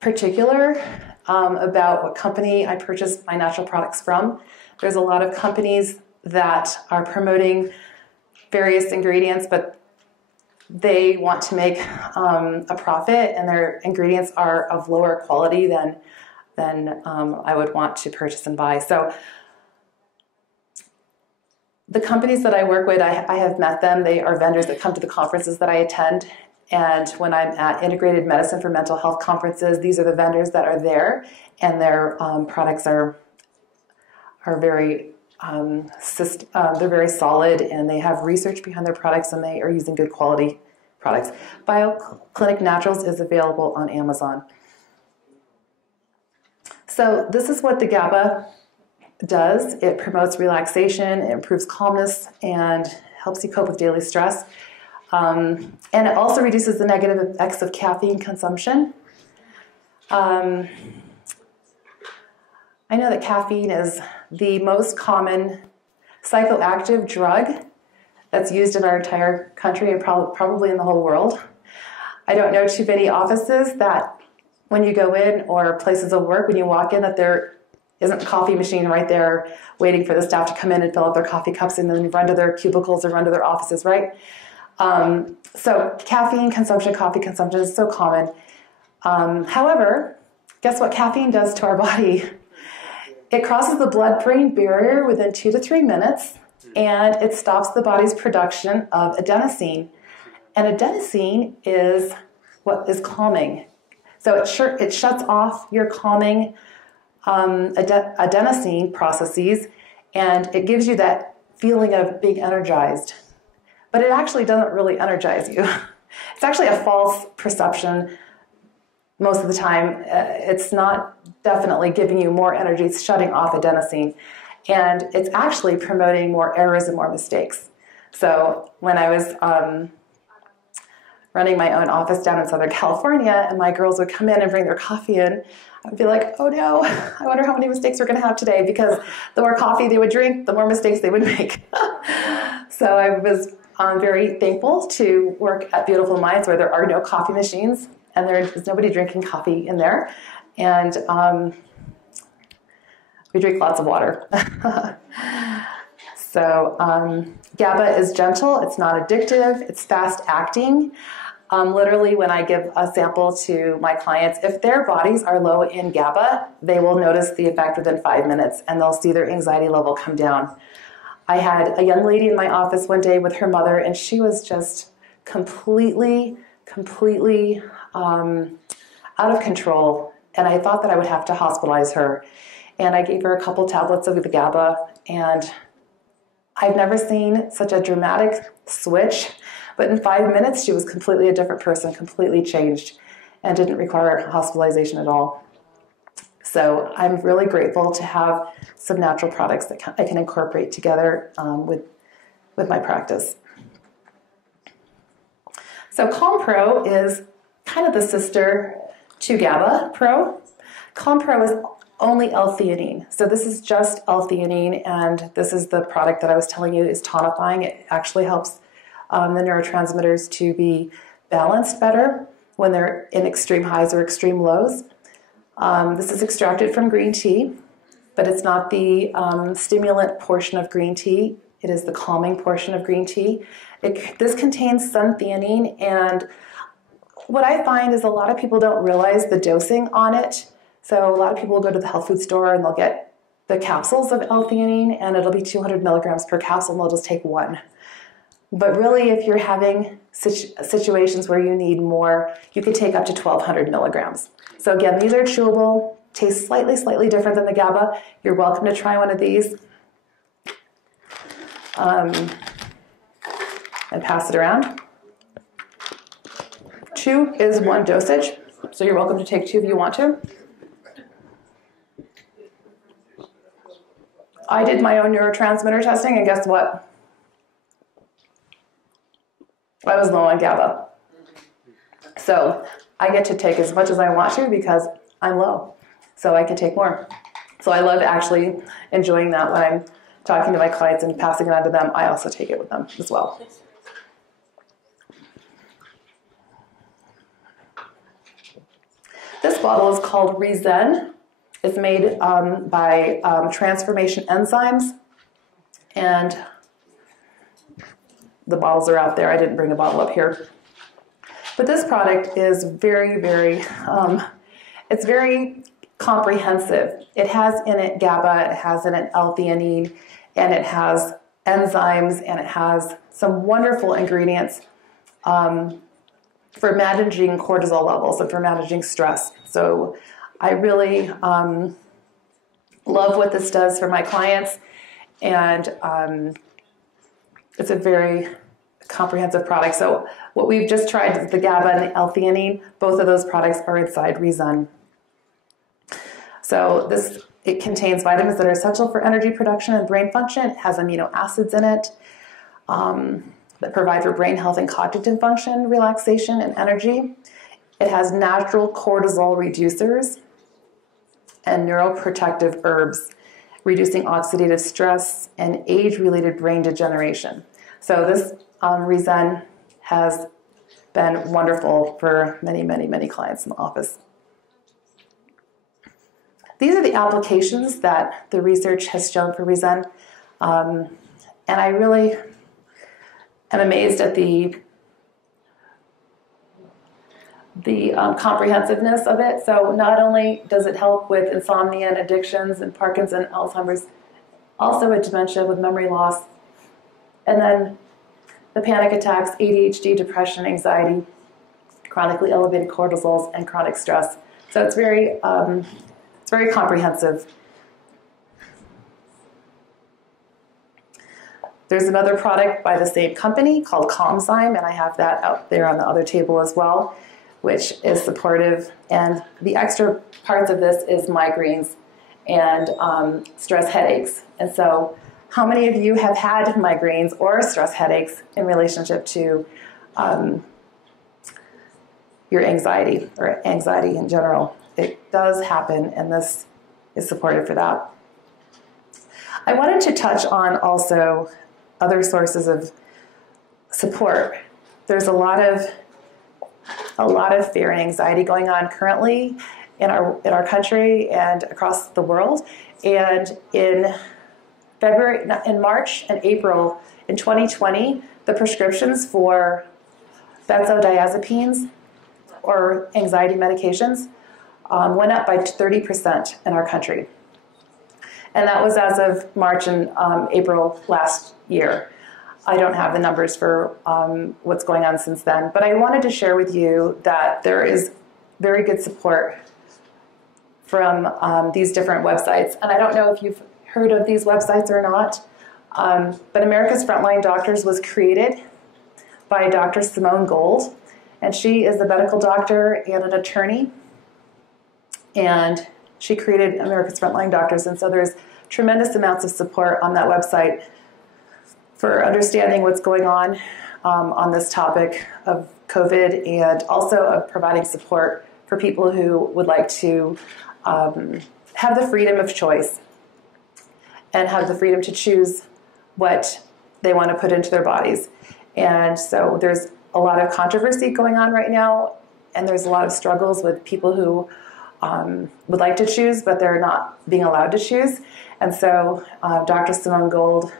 particular about what company I purchase my natural products from. There's a lot of companies that are promoting various ingredients, but they want to make a profit, and their ingredients are of lower quality than I would want to purchase and buy. So the companies that I work with, I have met them. They are vendors that come to the conferences that I attend. And when I'm at Integrated Medicine for Mental Health conferences, these are the vendors that are there, and their products are very they're very solid, and they have research behind their products, and they are using good quality products. BioClinic Naturals is available on Amazon. So this is what the GABA does. It promotes relaxation, it improves calmness, and helps you cope with daily stress. And it also reduces the negative effects of caffeine consumption. I know that caffeine is the most common psychoactive drug that's used in our entire country and probably in the whole world. I don't know too many offices that when you go in, or places of work, when you walk in, that there isn't a coffee machine right there waiting for the staff to come in and fill up their coffee cups and then run to their cubicles or run to their offices, right? So caffeine consumption, coffee consumption is so common. However, guess what caffeine does to our body? It crosses the blood-brain barrier within 2 to 3 minutes, and it stops the body's production of adenosine. And adenosine is what is calming. So it shuts off your calming adenosine processes, and it gives you that feeling of being energized. But it actually doesn't really energize you. It's actually a false perception most of the time. It's not definitely giving you more energy. It's shutting off adenosine. And it's actually promoting more errors and more mistakes. So when I was running my own office down in Southern California, and my girls would come in and bring their coffee in, I'd be like, oh no, I wonder how many mistakes we're going to have today, because the more coffee they would drink, the more mistakes they would make. So I was very thankful to work at Beautiful Minds, where there are no coffee machines, and there's nobody drinking coffee in there. And we drink lots of water. So GABA is gentle, it's not addictive, it's fast acting. Literally, when I give a sample to my clients, if their bodies are low in GABA, they will notice the effect within 5 minutes, and they'll see their anxiety level come down. I had a young lady in my office one day with her mother, and she was just completely out of control, and I thought that I would have to hospitalize her. And I gave her a couple tablets of the GABA, and I've never seen such a dramatic switch, but in 5 minutes, she was completely a different person, completely changed, and didn't require hospitalization at all. So I'm really grateful to have some natural products that I can incorporate together with my practice. So Calm Pro is kind of the sister to GABA Pro. Calm Pro is only L-theanine. So this is just L-theanine, and this is the product that I was telling you is tonifying. It actually helps the neurotransmitters to be balanced better when they're in extreme highs or extreme lows. This is extracted from green tea, but it's not the stimulant portion of green tea. It is the calming portion of green tea. This contains sun-theanine, and what I find is a lot of people don't realize the dosing on it. So a lot of people will go to the health food store and they'll get the capsules of L-theanine, and it'll be 200 milligrams per capsule, and they'll just take one. But really, if you're having situations where you need more, you could take up to 1,200 milligrams. So again, these are chewable, taste slightly different than the GABA. You're welcome to try one of these and pass it around. 2 is 1 dosage, so you're welcome to take 2 if you want to. I did my own neurotransmitter testing, and guess what? I was low on GABA. So I get to take as much as I want to because I'm low. So I can take more. So I love actually enjoying that when I'm talking to my clients and passing it on to them. I also take it with them as well. This bottle is called Rezen. It's made by transformation enzymes, and the bottles are out there. I didn't bring a bottle up here. But this product is very it's very comprehensive. It has in it GABA, it has in it L-theanine, and it has enzymes, and it has some wonderful ingredients for managing cortisol levels and for managing stress. So I really love what this does for my clients, and it's a very comprehensive product. So what we've just tried is the GABA and the L-theanine. Both of those products are inside Rezen. So it contains vitamins that are essential for energy production and brain function. It has amino acids in it that provide for brain health and cognitive function, relaxation, and energy. It has natural cortisol reducers and neuroprotective herbs, reducing oxidative stress and age-related brain degeneration. So this Rezen has been wonderful for many clients in the office. These are the applications that the research has shown for Rezen, and I really am amazed at the comprehensiveness of it. So not only does it help with insomnia and addictions and Parkinson's, Alzheimer's, also with dementia, with memory loss, and then the panic attacks, ADHD, depression, anxiety, chronically elevated cortisols, and chronic stress. So it's very comprehensive. There's another product by the same company called CalmZyme, and I have that out there on the other table as well, which is supportive. And the extra parts of this is migraines and stress headaches. And so how many of you have had migraines or stress headaches in relationship to your anxiety or anxiety in general? It does happen, and this is supportive for that. I wanted to touch on also other sources of support. There's a lot of fear and anxiety going on currently in our country and across the world. And in March and April in 2020, the prescriptions for benzodiazepines or anxiety medications went up by 30% in our country. And that was as of March and April last year. I don't have the numbers for what's going on since then, but I wanted to share with you that there is very good support from these different websites. And I don't know if you've heard of these websites or not, but America's Frontline Doctors was created by Dr. Simone Gold, and she is a medical doctor and an attorney, and she created America's Frontline Doctors, and so there's tremendous amounts of support on that website for understanding what's going on this topic of COVID, and also of providing support for people who would like to have the freedom of choice and have the freedom to choose what they want to put into their bodies. And so there's a lot of controversy going on right now, and there's a lot of struggles with people who would like to choose, but they're not being allowed to choose. And so Dr. Simone Gold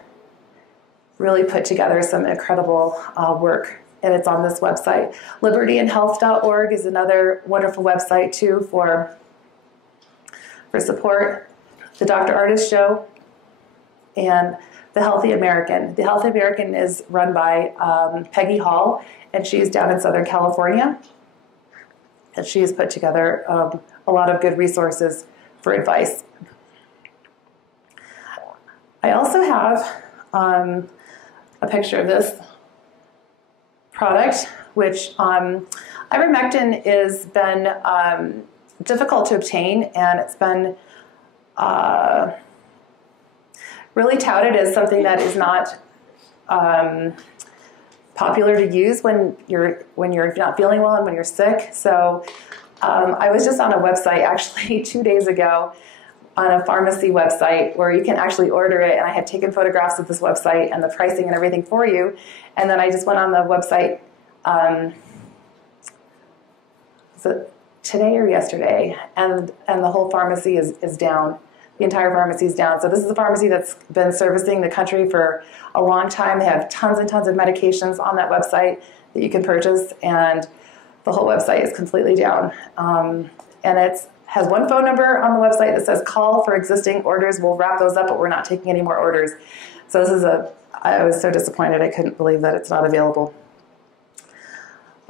really put together some incredible work and it's on this website. libertyandhealth.org is another wonderful website too for support. The Dr. Artist Show and The Healthy American. The Healthy American is run by Peggy Hall, and she's down in Southern California. And she has put together a lot of good resources for advice. I also have a picture of this product, which ivermectin has been difficult to obtain, and it's been really touted as something that is not popular to use when you're not feeling well and when you're sick. So I was just on a website actually 2 days ago, on a pharmacy website where you can actually order it, and I had taken photographs of this website and the pricing and everything for you, and then I just went on the website today or yesterday, and the whole pharmacy is down. The entire pharmacy is down. So this is a pharmacy that's been servicing the country for a long time. They have tons and tons of medications on that website that you can purchase, and the whole website is completely down. And it has one phone number on the website that says call for existing orders. We'll wrap those up, but we're not taking any more orders. So this is I was so disappointed. I couldn't believe that it's not available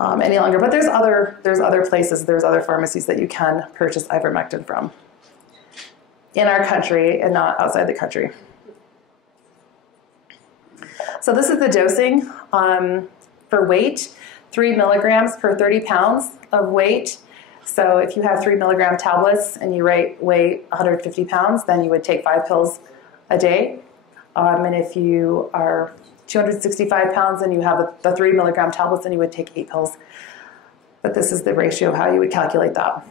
any longer. But there's other places, there's other pharmacies that you can purchase ivermectin from in our country and not outside the country. So this is the dosing for weight, 3 milligrams per 30 pounds of weight. So if you have 3 milligram tablets and you weigh 150 pounds, then you would take 5 pills a day. And if you are 265 pounds and you have the 3 milligram tablets, then you would take 8 pills. But this is the ratio of how you would calculate that.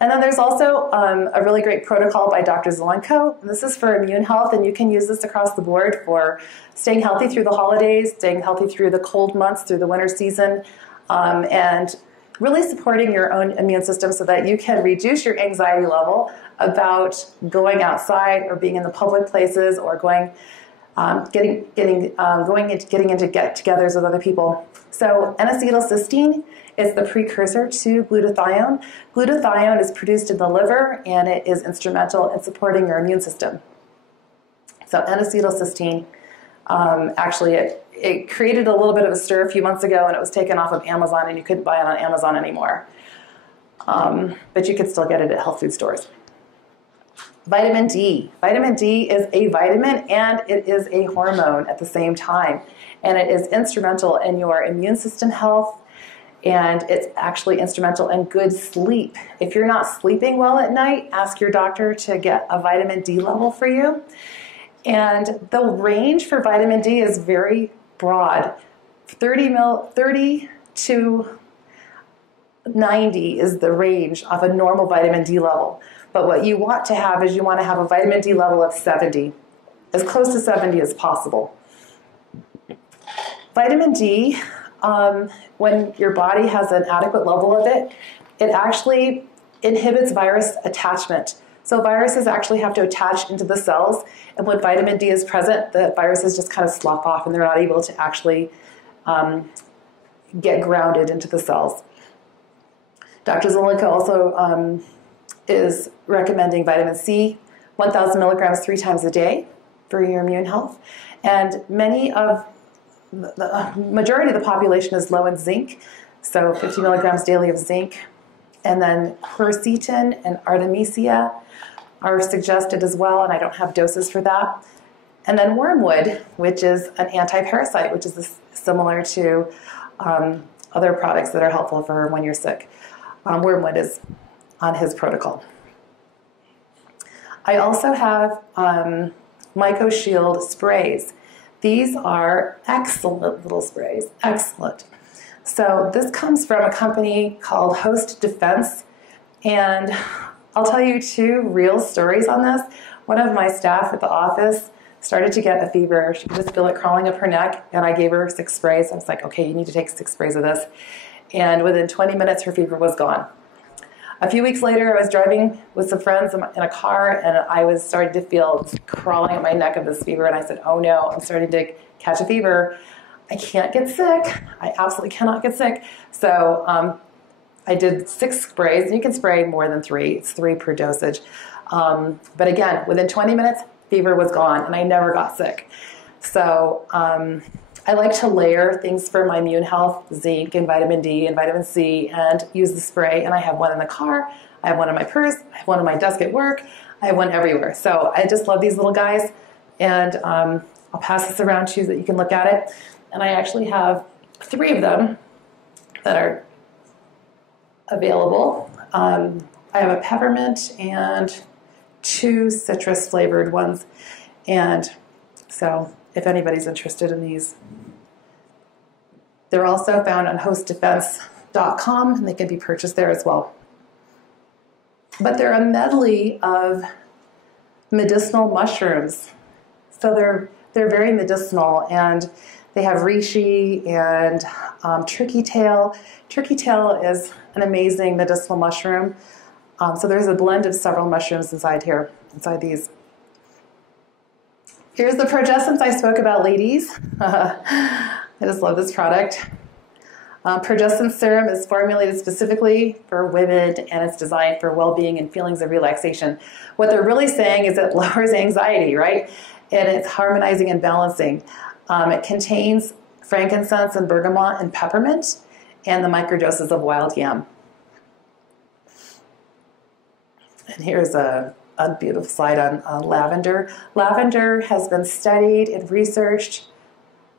And then there's also a really great protocol by Dr. Zelenko. This is for immune health, and you can use this across the board for staying healthy through the holidays, staying healthy through the cold months, through the winter season, and really supporting your own immune system so that you can reduce your anxiety level about going outside or being in the public places or getting into get-togethers with other people. So N-acetylcysteine is the precursor to glutathione. Glutathione is produced in the liver, and it is instrumental in supporting your immune system. So N-acetylcysteine, actually it created a little bit of a stir a few months ago, and it was taken off of Amazon, and you couldn't buy it on Amazon anymore. But you could still get it at health food stores. Vitamin D. Vitamin D is a vitamin and it is a hormone at the same time. And it is instrumental in your immune system health, and it's actually instrumental in good sleep. If you're not sleeping well at night, ask your doctor to get a vitamin D level for you. And the range for vitamin D is very broad. 30 to 90 is the range of a normal vitamin D level. But what you want to have is you want to have a vitamin D level of 70, as close to 70 as possible. Vitamin D, when your body has an adequate level of it, it actually inhibits virus attachment. So viruses actually have to attach into the cells, and when vitamin D is present, the viruses just kind of slough off and they're not able to actually get grounded into the cells. Dr. Zelenko also is recommending vitamin C, 1,000 milligrams 3 times a day for your immune health. And the majority of the population is low in zinc, so 50 milligrams daily of zinc. And then quercetin and artemisia are suggested as well, and I don't have doses for that. And then wormwood, which is an anti-parasite, which is similar to other products that are helpful for when you're sick. Wormwood is on his protocol. I also have MycoShield sprays. These are excellent little sprays, excellent. So this comes from a company called Host Defense, and I'll tell you 2 real stories on this. One of my staff at the office started to get a fever. She could just feel it crawling up her neck, and I gave her 6 sprays. I was like, okay, you need to take 6 sprays of this. And within 20 minutes, her fever was gone. A few weeks later, I was driving with some friends in a car, and I was starting to feel crawling at my neck of this fever, and I said, oh no, I'm starting to catch a fever. I can't get sick. I absolutely cannot get sick. So I did 6 sprays, and you can spray more than 3. It's 3 per dosage. But again, within 20 minutes, fever was gone, and I never got sick. So I like to layer things for my immune health, zinc and vitamin D and vitamin C, and use the spray. And I have one in the car, I have one in my purse, I have one on my desk at work, I have one everywhere. So I just love these little guys. And I'll pass this around to you so that you can look at it. And I actually have 3 of them that are available. I have a peppermint and 2 citrus flavored ones. And so if anybody's interested in these, they're also found on hostdefense.com, and they can be purchased there as well. But they're a medley of medicinal mushrooms. So they're very medicinal, and they have reishi and turkey tail. Turkey tail is an amazing medicinal mushroom. So there's a blend of several mushrooms inside these. Here's the progestins I spoke about, ladies. I just love this product. Progestin serum is formulated specifically for women, and it's designed for well-being and feelings of relaxation. What they're really saying is it lowers anxiety, right? And it's harmonizing and balancing. It contains frankincense and bergamot and peppermint, and the microdoses of wild yam. And here's a beautiful slide on lavender. Lavender has been studied and researched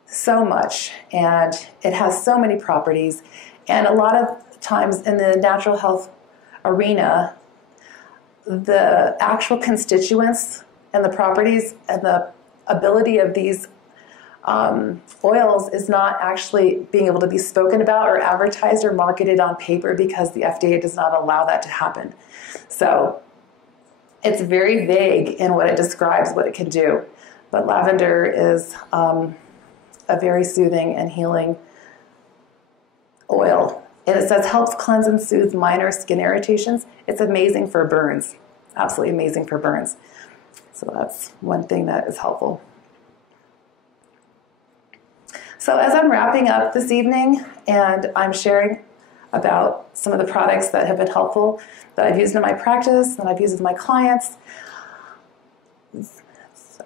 so much, and it has so many properties. And a lot of times in the natural health arena, the actual constituents and the properties and the ability of these oils is not actually being able to be spoken about or advertised or marketed on paper, because the FDA does not allow that to happen. So it's very vague in what it describes, what it can do. But lavender is a very soothing and healing oil. And it says helps cleanse and soothe minor skin irritations. It's amazing for burns. Absolutely amazing for burns. So that's one thing that is helpful. So as I'm wrapping up this evening, and I'm sharing about some of the products that have been helpful, that I've used in my practice, that I've used with my clients,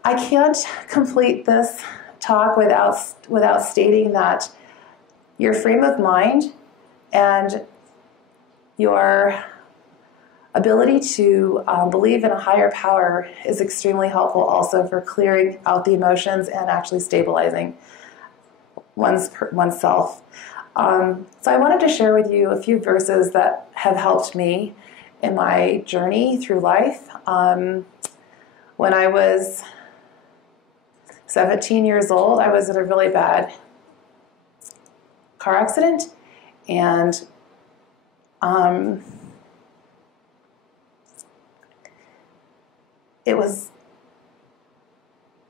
I can't complete this talk without stating that your frame of mind and your ability to believe in a higher power is extremely helpful also for clearing out the emotions and actually stabilizing oneself. So I wanted to share with you a few verses that have helped me in my journey through life. When I was 17 years old, I was in a really bad car accident, and it was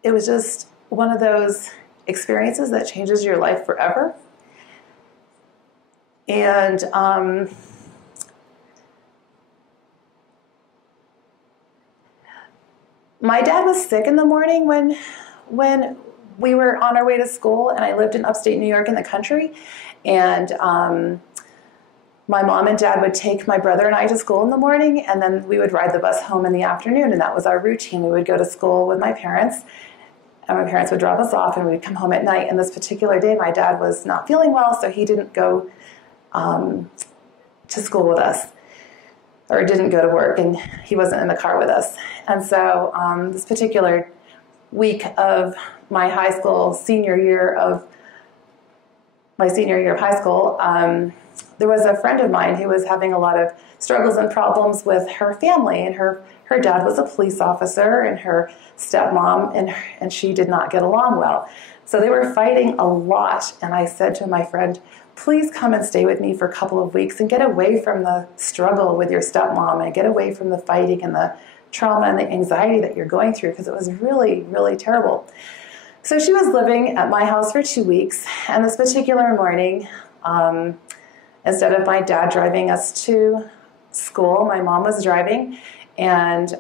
just one of those experiences that changes your life forever. And my dad was sick in the morning when we were on our way to school, and I lived in upstate New York in the country. And my mom and dad would take my brother and I to school in the morning, and then we would ride the bus home in the afternoon, and that was our routine. We would go to school with my parents, and my parents would drop us off, and we'd come home at night. And this particular day, my dad was not feeling well, so he didn't go to school with us, or didn't go to work, and he wasn't in the car with us. And so this particular week of my high school, senior year of high school, there was a friend of mine who was having a lot of struggles and problems with her family, and her dad was a police officer, and her stepmom and she did not get along well. So they were fighting a lot, and I said to my friend, please come and stay with me for a couple of weeks and get away from the struggle with your stepmom and get away from the fighting and the trauma and the anxiety that you're going through, because it was really, really terrible. So she was living at my house for 2 weeks, and this particular morning, instead of my dad driving us to school. My mom was driving, and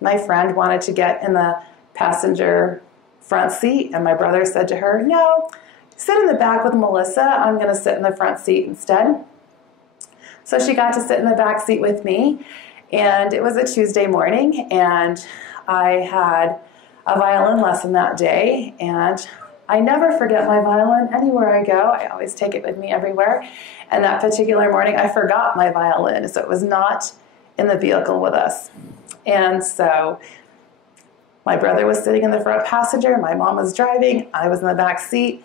my friend wanted to get in the passenger front seat, and my brother said to her, "No, sit in the back with Melissa. I'm going to sit in the front seat instead." So she got to sit in the back seat with me, and it was a Tuesday morning, and I had a violin lesson that day, and I never forget my violin anywhere I go. I always take it with me everywhere. And that particular morning, I forgot my violin, so it was not in the vehicle with us. And so my brother was sitting in the front passenger, my mom was driving, I was in the back seat.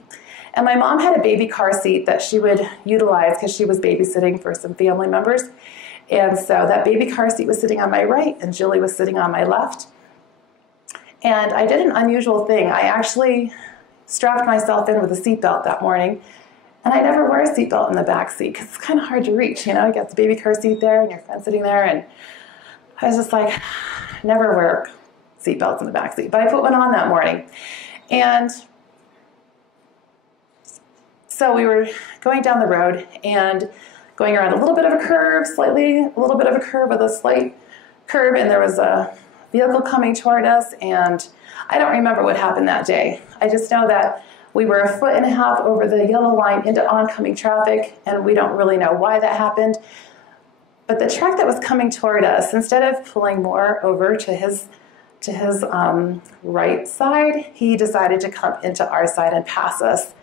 And my mom had a baby car seat that she would utilize because she was babysitting for some family members. And so that baby car seat was sitting on my right, and Julie was sitting on my left. And I did an unusual thing. I actually strapped myself in with a seatbelt that morning. And I never wear a seatbelt in the back seat because it's kind of hard to reach. You know, you got the baby car seat there and your friend sitting there. And I was just like, never wear seatbelts in the back seat. But I put one on that morning. And so we were going down the road and going around a little bit of a curve, a little bit of a curve with a slight curve. And there was a vehicle coming toward us. And I don't remember what happened that day. I just know that we were 1.5 feet over the yellow line into oncoming traffic, and we don't really know why that happened. But the truck that was coming toward us, instead of pulling more over to his right side, he decided to come into our side and pass us.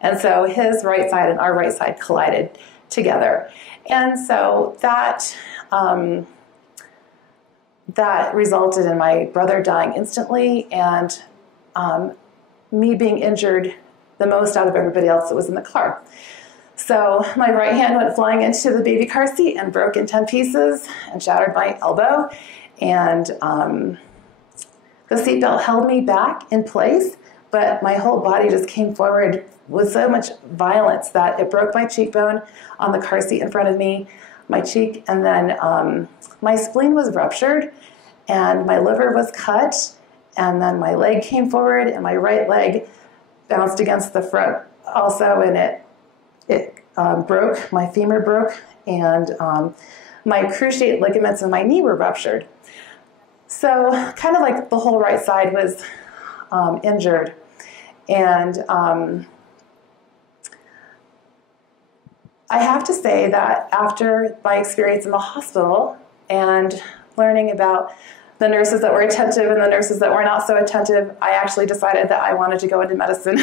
And so his right side and our right side collided together. And so that resulted in my brother dying instantly, and me being injured the most out of everybody else that was in the car. So my right hand went flying into the baby car seat and broke in 10 pieces and shattered my elbow. And the seatbelt held me back in place, but my whole body just came forward with so much violence that it broke my cheekbone on the car seat in front of me, my cheek, and then my spleen was ruptured and my liver was cut. And then my leg came forward, and my right leg bounced against the front also, and it broke. My femur broke, and my cruciate ligaments in my knee were ruptured. So kind of like the whole right side was injured. And I have to say that after my experience in the hospital and learning about the nurses that were attentive and the nurses that were not so attentive, I actually decided that I wanted to go into medicine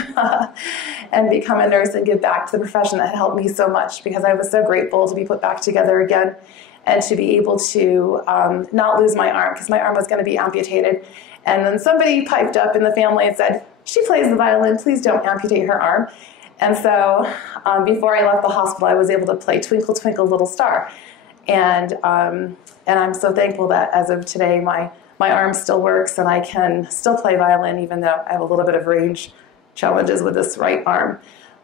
and become a nurse and give back to the profession that had helped me so much, because I was so grateful to be put back together again and to be able to not lose my arm, because my arm was going to be amputated. And then somebody piped up in the family and said, "She plays the violin, please don't amputate her arm." And so before I left the hospital, I was able to play Twinkle, Twinkle, Little Star. And I'm so thankful that as of today, my arm still works and I can still play violin, even though I have a little bit of range challenges with this right arm.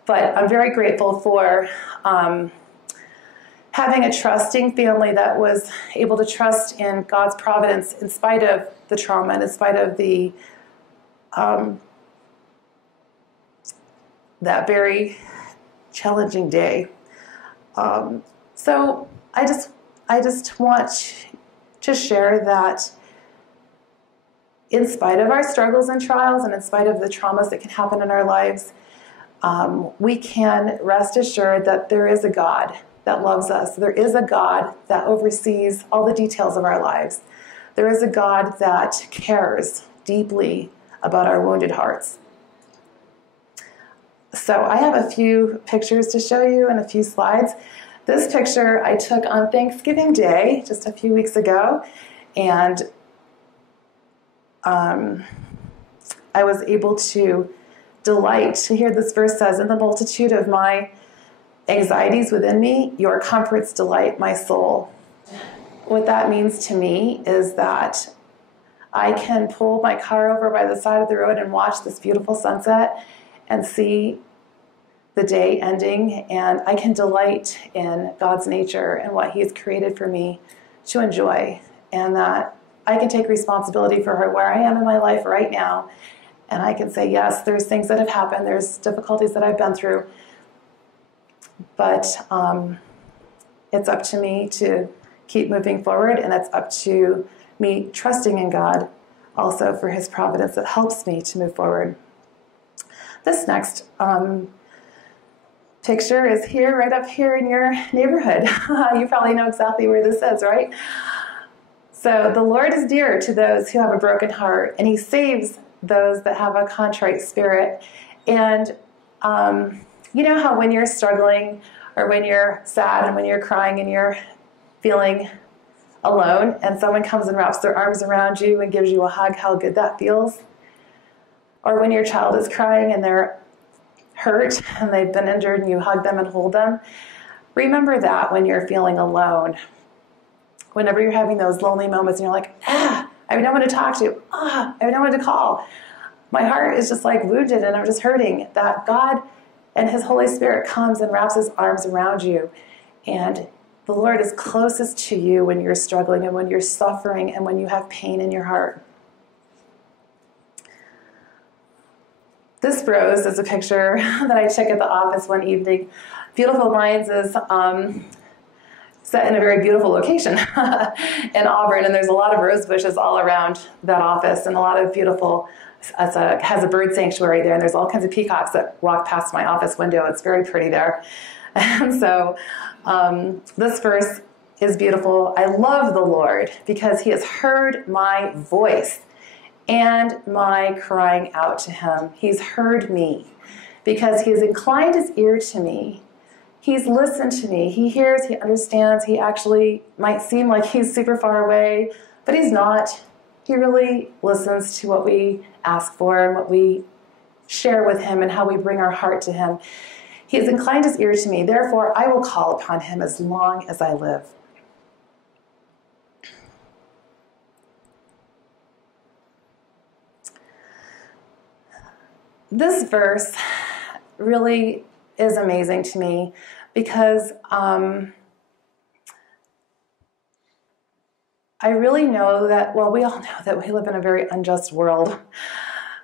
But I'm very grateful for having a trusting family that was able to trust in God's providence in spite of the trauma and in spite of the that very challenging day. So I just want to share that in spite of our struggles and trials and in spite of the traumas that can happen in our lives, we can rest assured that there is a God that loves us. There is a God that oversees all the details of our lives. There is a God that cares deeply about our wounded hearts. So I have a few pictures to show you and a few slides. This picture I took on Thanksgiving Day, just a few weeks ago, and I was able to delight to hear this verse says, "In the multitude of my anxieties within me, your comforts delight my soul." What that means to me is that I can pull my car over by the side of the road and watch this beautiful sunset and see the day ending, and I can delight in God's nature and what He has created for me to enjoy, and that I can take responsibility for where I am in my life right now, and I can say, yes, there's things that have happened, there's difficulties that I've been through, but it's up to me to keep moving forward, and it's up to me trusting in God also for his providence that helps me to move forward. This next picture is here, right up here in your neighborhood. You probably know exactly where this is, right? So the Lord is dear to those who have a broken heart, and he saves those that have a contrite spirit. And you know how when you're struggling, or when you're sad, and when you're crying, and you're feeling alone, and someone comes and wraps their arms around you and gives you a hug, how good that feels? Or when your child is crying and they're hurt and they've been injured and you hug them and hold them. Remember that when you're feeling alone. Whenever you're having those lonely moments and you're like, I have no one to talk to. I have no one to call. My heart is just like wounded and I'm just hurting. That God and his Holy Spirit comes and wraps his arms around you. And the Lord is closest to you when you're struggling and when you're suffering and when you have pain in your heart. This rose is a picture that I took at the office one evening. Beautiful Minds is set in a very beautiful location in Auburn, and there's a lot of rose bushes all around that office, and a lot of beautiful, has a bird sanctuary there, and there's all kinds of peacocks that walk past my office window. It's very pretty there. And so this verse is beautiful. I love the Lord because he has heard my voice and my crying out to him. He's heard me because he has inclined his ear to me. He's listened to me. He hears, he understands. He actually might seem like he's super far away, but he's not. He really listens to what we ask for and what we share with him and how we bring our heart to him. He has inclined his ear to me. Therefore, I will call upon him as long as I live. This verse really is amazing to me because I really know that, well, we all know that we live in a very unjust world.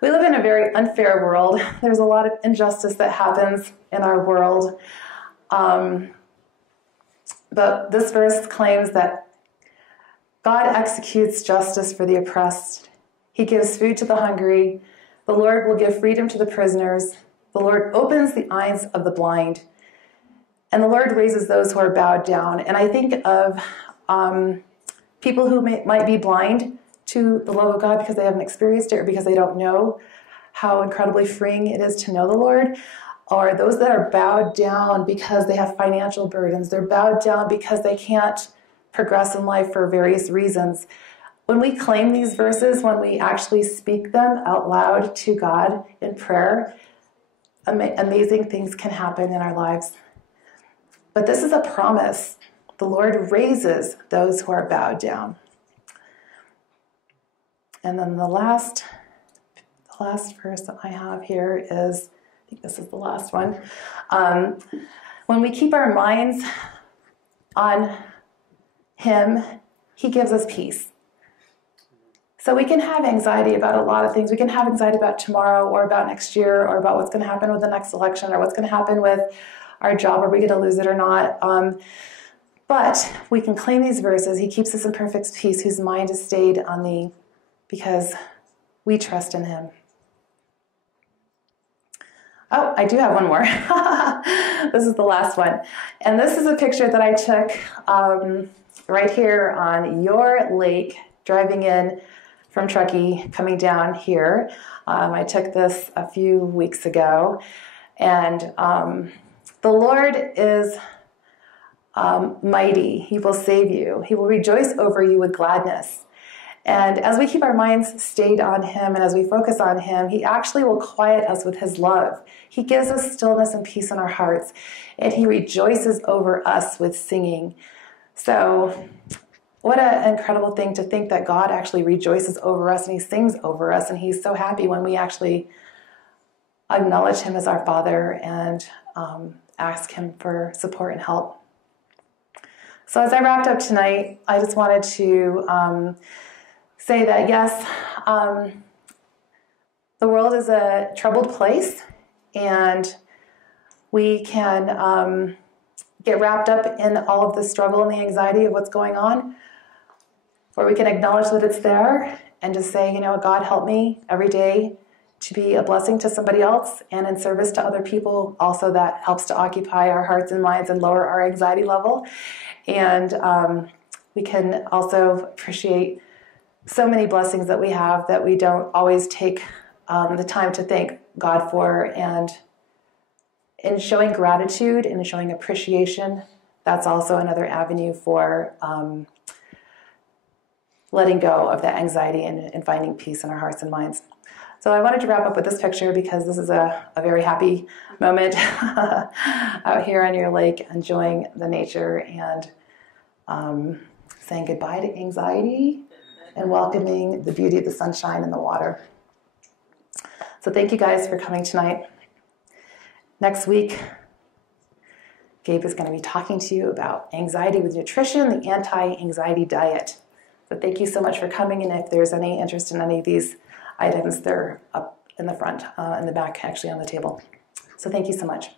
We live in a very unfair world. There's a lot of injustice that happens in our world. But this verse claims that God executes justice for the oppressed. He gives food to the hungry. The Lord will give freedom to the prisoners. The Lord opens the eyes of the blind. And the Lord raises those who are bowed down. And I think of people who might be blind to the love of God because they haven't experienced it or because they don't know how incredibly freeing it is to know the Lord. Or those that are bowed down because they have financial burdens. They're bowed down because they can't progress in life for various reasons. When we claim these verses, when we actually speak them out loud to God in prayer, amazing things can happen in our lives. But this is a promise. The Lord raises those who are bowed down. And then the last verse that I have here is, I think this is the last one. When we keep our minds on him, he gives us peace. So we can have anxiety about a lot of things. We can have anxiety about tomorrow or about next year or about what's going to happen with the next election or what's going to happen with our job. Are we going to lose it or not? But we can claim these verses. He keeps us in perfect peace whose mind is stayed on thee because we trust in him. Oh, I do have one more. This is the last one. And this is a picture that I took right here on your lake, driving in from Truckee, coming down here. I took this a few weeks ago. And the Lord is mighty. He will save you. He will rejoice over you with gladness. And as we keep our minds stayed on him and as we focus on him, he actually will quiet us with his love. He gives us stillness and peace in our hearts. And he rejoices over us with singing. So what an incredible thing to think that God actually rejoices over us and he sings over us. And he's so happy when we actually acknowledge him as our Father and ask him for support and help. So as I wrapped up tonight, I just wanted to say that, yes, the world is a troubled place, and we can get wrapped up in all of the struggle and the anxiety of what's going on, or we can acknowledge that it's there and just say, you know, God, help me every day to be a blessing to somebody else and in service to other people. Also, that helps to occupy our hearts and minds and lower our anxiety level. And we can also appreciate so many blessings that we have that we don't always take the time to thank God for. And in showing gratitude and showing appreciation, that's also another avenue for letting go of that anxiety and finding peace in our hearts and minds. So I wanted to wrap up with this picture because this is a very happy moment out here on your lake, enjoying the nature and saying goodbye to anxiety and welcoming the beauty of the sunshine and the water. So thank you guys for coming tonight. Next week, Gabe is going to be talking to you about anxiety with nutrition, the anti-anxiety diet. So thank you so much for coming, and if there's any interest in any of these items, they're up in the front, in the back, actually on the table. So thank you so much.